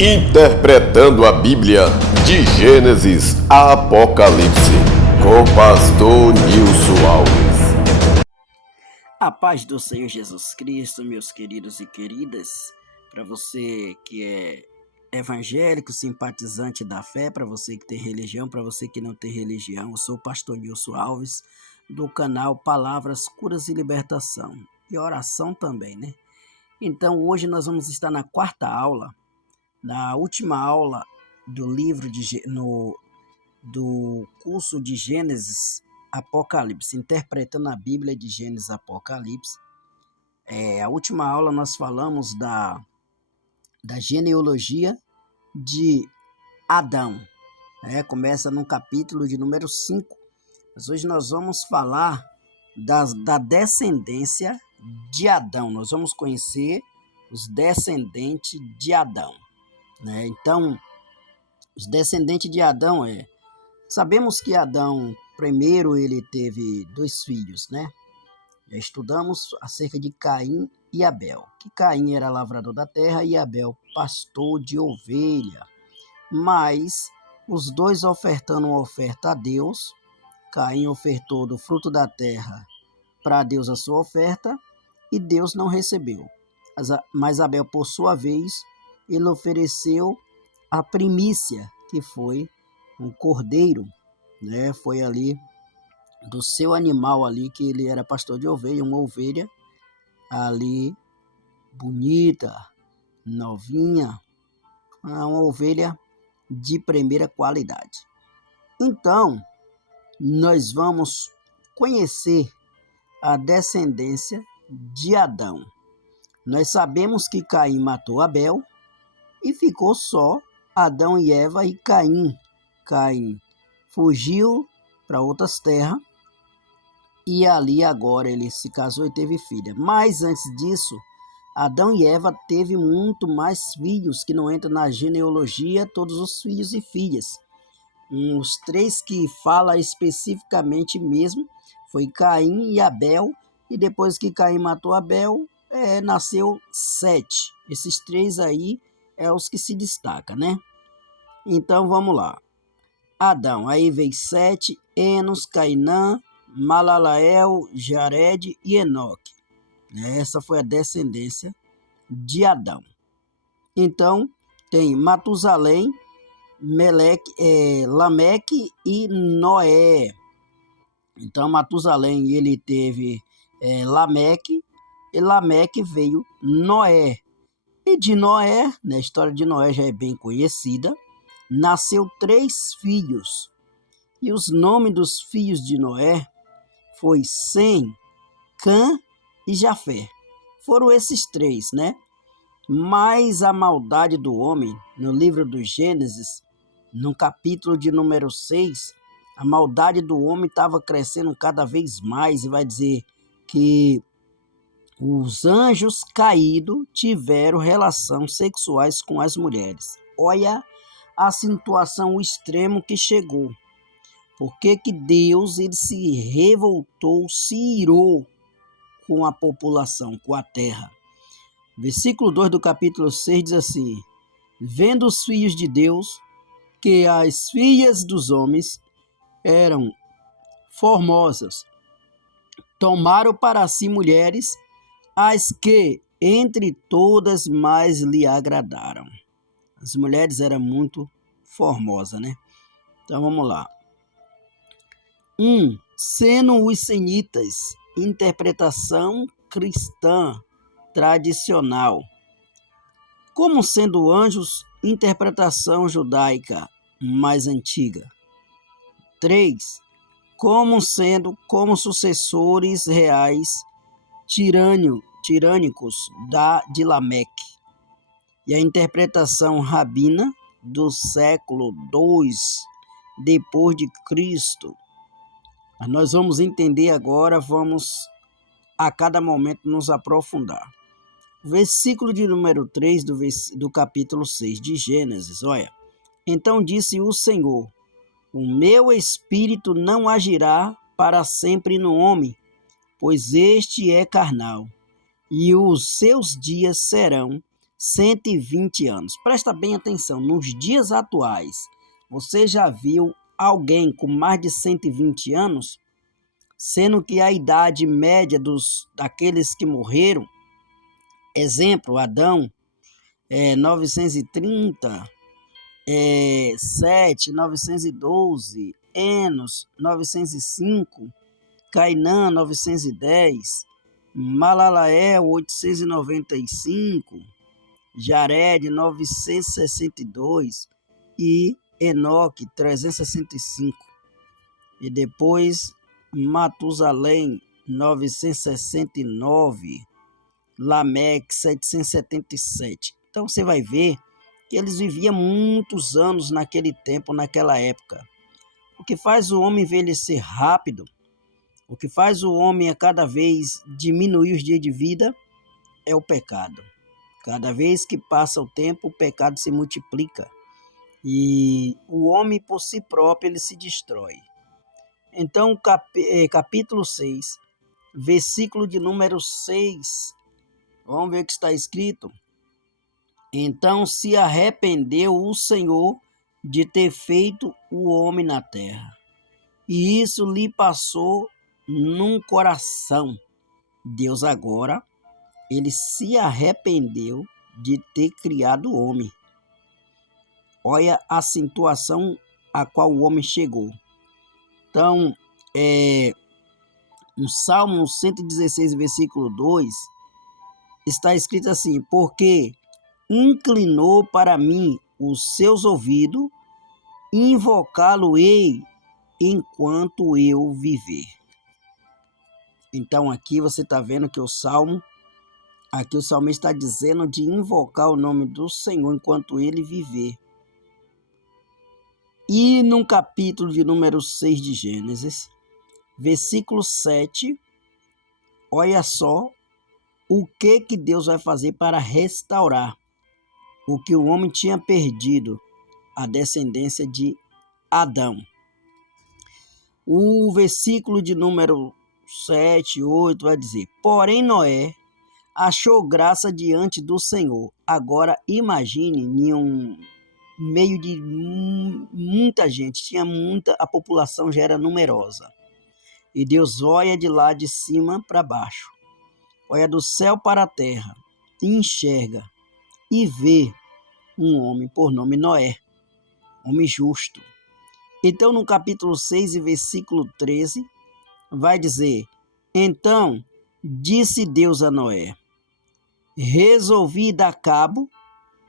Interpretando a Bíblia de Gênesis a Apocalipse, com Pastor Nilson Alves. A paz do Senhor Jesus Cristo, meus queridos e queridas, para você que é evangélico, simpatizante da fé, para você que tem religião, para você que não tem religião, eu sou o Pastor Nilson Alves, do canal Palavras, Curas e Libertação, e oração também, né? Então hoje nós vamos estar na quarta aula, na última aula do livro do curso de Gênesis Apocalipse, interpretando a Bíblia de Gênesis Apocalipse. A última aula nós falamos da genealogia de Adão. Começa no capítulo de número 5. Mas hoje nós vamos falar da descendência de Adão. Nós vamos conhecer os descendentes de Adão. Então, os descendentes de Adão sabemos que Adão, primeiro, ele teve 2 filhos, né? Já estudamos acerca de Caim e Abel, que Caim era lavrador da terra e Abel pastor de ovelha. Mas os dois ofertando uma oferta a Deus, Caim ofertou do fruto da terra para Deus a sua oferta e Deus não recebeu. Mas Abel, por sua vez, ele ofereceu a primícia, que foi um cordeiro, né? Foi ali do seu animal ali, que ele era pastor de ovelha, uma ovelha ali bonita, novinha, uma ovelha de primeira qualidade. Então, nós vamos conhecer a descendência de Adão. Nós sabemos que Caim matou Abel e ficou só Adão e Eva e Caim. Caim fugiu para outras terras e ali agora ele se casou e teve filha. Mas antes disso, Adão e Eva teve muito mais filhos, que não entram na genealogia, todos os filhos e filhas. Os 3 que fala especificamente mesmo foi Caim e Abel, e depois que Caim matou Abel, nasceu 7. Esses 3 aí os que se destacam, né? Então vamos lá. Adão, aí veio 7, Enos, Cainã, Malalael, Jared e Enoque. Essa foi a descendência de Adão. Então tem Matusalém, Lameque e Noé. Então Matusalém ele teve Lameque, e Lameque veio Noé. E de Noé, a história de Noé já é bem conhecida, nasceu 3 filhos. E os nomes dos filhos de Noé foi Sem, Cã e Jafé. Foram esses 3, né? Mas a maldade do homem, no livro do Gênesis, no capítulo de número 6, a maldade do homem estava crescendo cada vez mais, e vai dizer que os anjos caídos tiveram relações sexuais com as mulheres. Olha a situação, o extremo que chegou. Porque que Deus ele se revoltou, se irou com a população, com a terra. Versículo 2 do capítulo 6 diz assim: vendo os filhos de Deus que as filhas dos homens eram formosas, tomaram para si mulheres, as que entre todas mais lhe agradaram. As mulheres eram muito formosas, né? Então vamos lá. 1. Sendo os senitas, interpretação cristã tradicional. Como sendo anjos, interpretação judaica mais antiga. 3. Como sucessores reais tirânicos de Lameque. E a interpretação rabina do século II depois de Cristo. Nós vamos entender agora, vamos a cada momento nos aprofundar. Versículo de número 3 do capítulo 6 de Gênesis, olha. Então disse o Senhor: o meu espírito não agirá para sempre no homem, pois este é carnal, e os seus dias serão 120 anos. Presta bem atenção, nos dias atuais, você já viu alguém com mais de 120 anos? Sendo que a idade média daqueles que morreram, exemplo, Adão, 930, 7, 912, Enos, 905, Cainã, 910, Malalael, 895, Jared, 962 e Enoque, 365. E depois Matusalém, 969, Lameque, 777. Então você vai ver que eles viviam muitos anos naquele tempo, naquela época. O que faz o homem envelhecer rápido, o que faz o homem a cada vez diminuir os dias de vida é o pecado. Cada vez que passa o tempo, o pecado se multiplica. E o homem por si próprio ele se destrói. Então, capítulo 6, versículo de número 6, vamos ver o que está escrito. Então se arrependeu o Senhor de ter feito o homem na terra, e isso lhe passou num coração. Deus agora, ele se arrependeu de ter criado o homem. Olha a situação a qual o homem chegou. Então, no Salmo 116, versículo 2, está escrito assim: porque inclinou para mim os seus ouvidos, invocá-lo-ei enquanto eu viver. Então aqui você está vendo que o salmista está dizendo de invocar o nome do Senhor enquanto ele viver. E no capítulo de número 6 de Gênesis, versículo 7, olha só o que Deus vai fazer para restaurar o que o homem tinha perdido, a descendência de Adão. O versículo de número 7, 8 vai dizer: porém Noé achou graça diante do Senhor. Agora imagine em um meio de muita gente, a população já era numerosa. E Deus olha de lá de cima para baixo, olha do céu para a terra, e enxerga e vê um homem por nome Noé, homem justo. Então no capítulo 6 e versículo 13 vai dizer: então disse Deus a Noé: resolvi dar cabo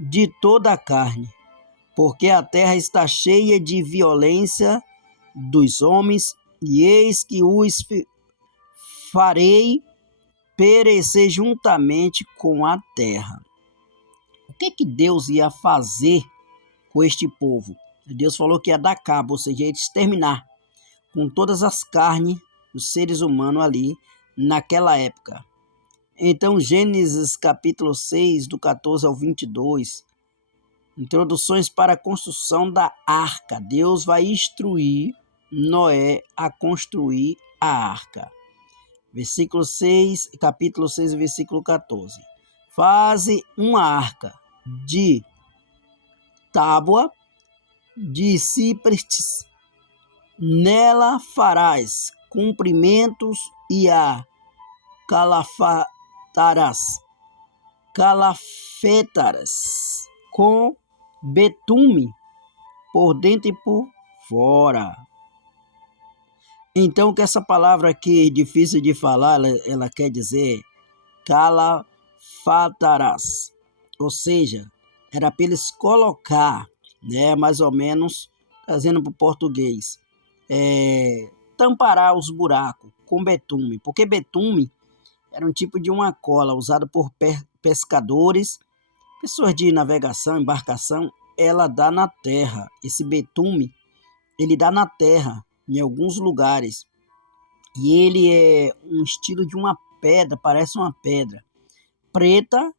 de toda a carne, porque a terra está cheia de violência dos homens, e eis que os farei perecer juntamente com a terra. O que Deus ia fazer com este povo? Deus falou que ia dar cabo, ou seja, ia exterminar com todas as carnes dos seres humanos ali naquela época. Então, Gênesis capítulo 6, do 14 ao 22, introduções para a construção da arca. Deus vai instruir Noé a construir a arca. Versículo 6, capítulo 6, versículo 14. Faze uma arca de tábua de ciprestes. Nela farás comprimentos e a calafetaras com betume por dentro e por fora. Então, que essa palavra aqui, difícil de falar, ela quer dizer calafataras. Ou seja, era para eles colocar, mais ou menos, trazendo para o português, tamparar os buracos com betume. Porque betume era um tipo de uma cola usada por pescadores, pessoas de navegação, embarcação. Ela dá na terra. Esse betume, ele dá na terra em alguns lugares. E ele é um estilo de uma pedra, parece uma pedra preta,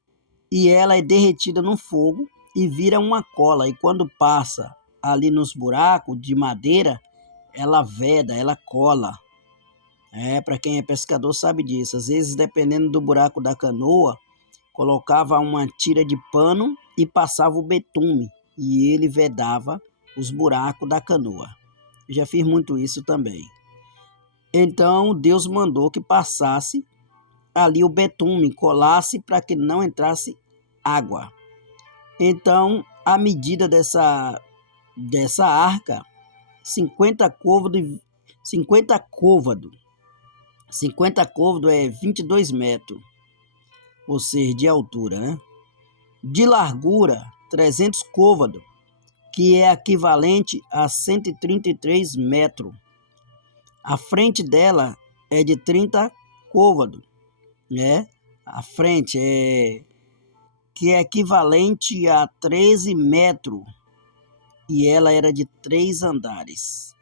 e ela é derretida no fogo e vira uma cola. E quando passa ali nos buracos de madeira, ela veda, ela cola. Para quem é pescador sabe disso. Às vezes, dependendo do buraco da canoa, colocava uma tira de pano e passava o betume, e ele vedava os buracos da canoa. Eu já fiz muito isso também. Então Deus mandou que passasse ali o betume, colasse para que não entrasse água. Então, a medida dessa arca, 50 côvados, 50 côvados é 22 metros, ou seja, de altura, né? De largura, 300 côvados, que é equivalente a 133 metros. A frente dela é de 30 côvados, né? A frente que é equivalente a 13 metros, e ela era de 3 andares.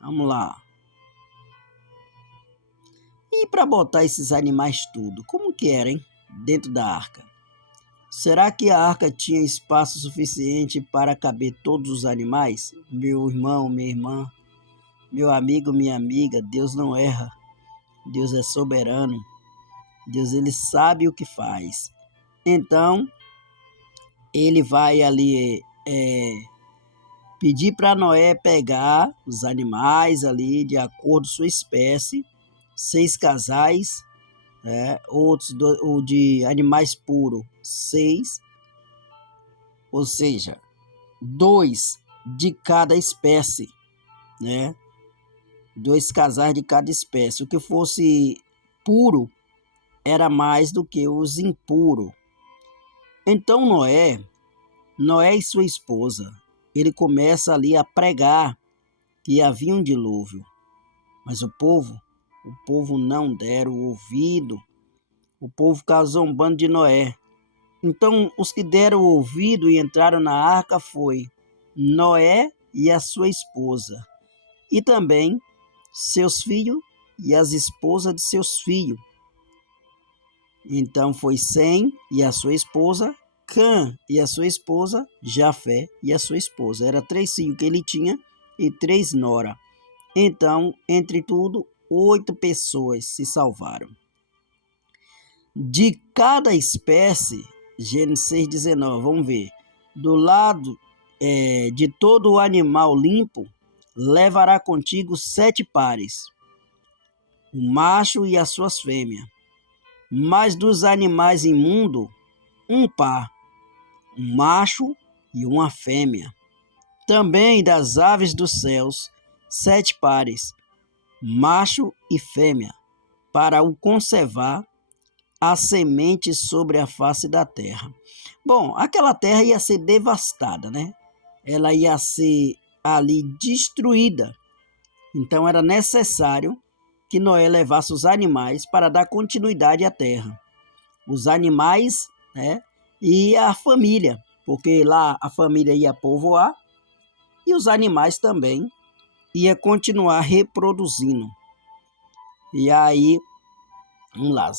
Vamos lá. E para botar esses animais tudo, como que era, hein? Dentro da arca? Será que a arca tinha espaço suficiente para caber todos os animais? Meu irmão, minha irmã, meu amigo, minha amiga, Deus não erra. Deus é soberano. Deus, ele sabe o que faz. Então, ele vai ali pedir para Noé pegar os animais ali de acordo com sua espécie, 6 casais, outros ou de animais puros, 6, ou seja, 2 de cada espécie, né? 2 casais de cada espécie. O que fosse puro era mais do que os impuros. Então Noé e sua esposa, ele começa ali a pregar que havia um dilúvio, mas o povo não deram ouvido. O povo ficava zombando de Noé. Então os que deram ouvido e entraram na arca foi Noé e a sua esposa, e também seus filhos e as esposas de seus filhos. Então foi Sem e a sua esposa, Cã e a sua esposa, Jafé e a sua esposa. Era 3 filhos que ele tinha e 3 nora. Então, entre tudo, 8 pessoas se salvaram. De cada espécie, Gênesis 6,19, vamos ver. Do lado de todo o animal limpo, levará contigo 7 pares, o macho e as suas fêmeas. Mas dos animais imundos, 1 par, um macho e uma fêmea. Também das aves dos céus, 7 pares, macho e fêmea, para o conservar a semente sobre a face da terra. Bom, aquela terra ia ser devastada, né? Ela ia ser ali destruída. Então era necessário que Noé levasse os animais para dar continuidade à terra. Os animais, né? E a família, porque lá a família ia povoar e os animais também ia continuar reproduzindo. E aí, vamos lá.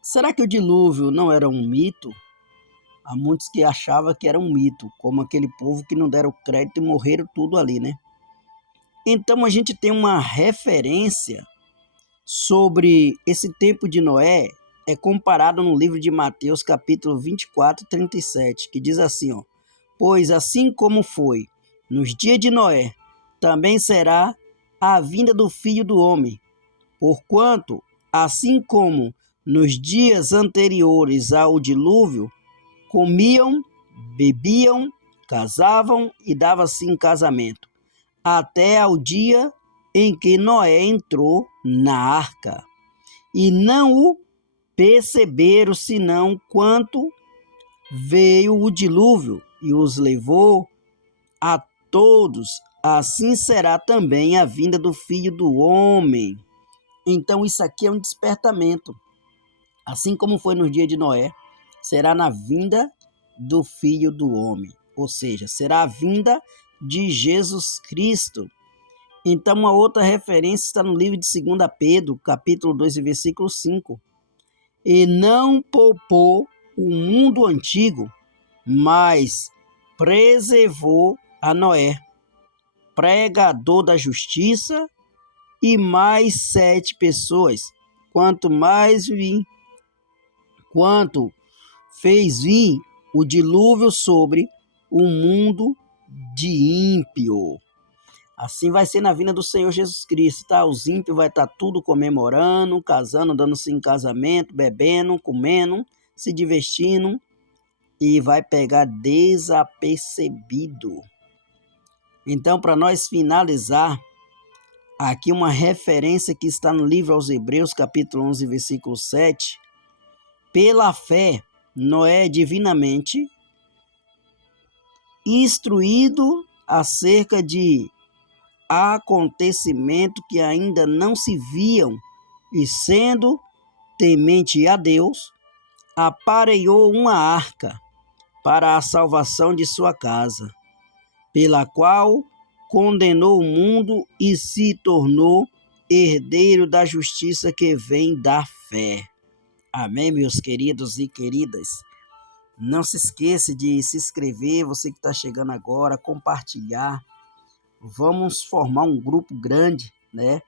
Será que o dilúvio não era um mito? Há muitos que achavam que era um mito, como aquele povo que não deram crédito e morreram tudo ali, né? Então a gente tem uma referência sobre esse tempo de Noé, é comparado no livro de Mateus, capítulo 24, 37, que diz assim, ó: pois assim como foi nos dias de Noé, também será a vinda do Filho do Homem. Porquanto, assim como nos dias anteriores ao dilúvio, comiam, bebiam, casavam e davam-se em casamento, até ao dia em que Noé entrou na arca. E não o perceberam, senão quanto veio o dilúvio e os levou a todos. Assim será também a vinda do Filho do Homem. Então isso aqui é um despertamento. Assim como foi no dia de Noé, será na vinda do Filho do Homem. Ou seja, será a vinda de Jesus Cristo. Então uma outra referência está no livro de 2 Pedro, capítulo 2, versículo 5. E não poupou o mundo antigo, mas preservou a Noé, pregador da justiça, e mais 7 pessoas, quanto fez vir o dilúvio sobre o mundo de ímpio. Assim vai ser na vinda do Senhor Jesus Cristo, tá? Os ímpios vai estar tudo comemorando, casando, dando-se em casamento, bebendo, comendo, se divertindo e vai pegar desapercebido. Então, para nós finalizar, aqui uma referência que está no livro aos Hebreus, capítulo 11, versículo 7. Pela fé, Noé divinamente instruído acerca de acontecimento que ainda não se viam, e sendo temente a Deus, aparelhou uma arca para a salvação de sua casa, pela qual condenou o mundo e se tornou herdeiro da justiça que vem da fé. Amém, meus queridos e queridas? Não se esqueça de se inscrever, você que está chegando agora, compartilhar. Vamos formar um grupo grande, né?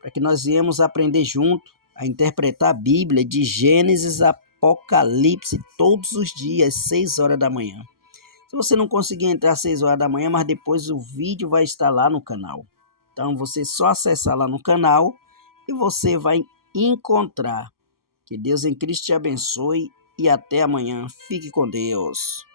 Para que nós viemos aprender junto a interpretar a Bíblia de Gênesis a Apocalipse todos os dias, 6 horas da manhã. Se você não conseguir entrar às 6 horas da manhã, mas depois o vídeo vai estar lá no canal. Então você só acessar lá no canal e você vai encontrar. Que Deus em Cristo te abençoe e até amanhã. Fique com Deus.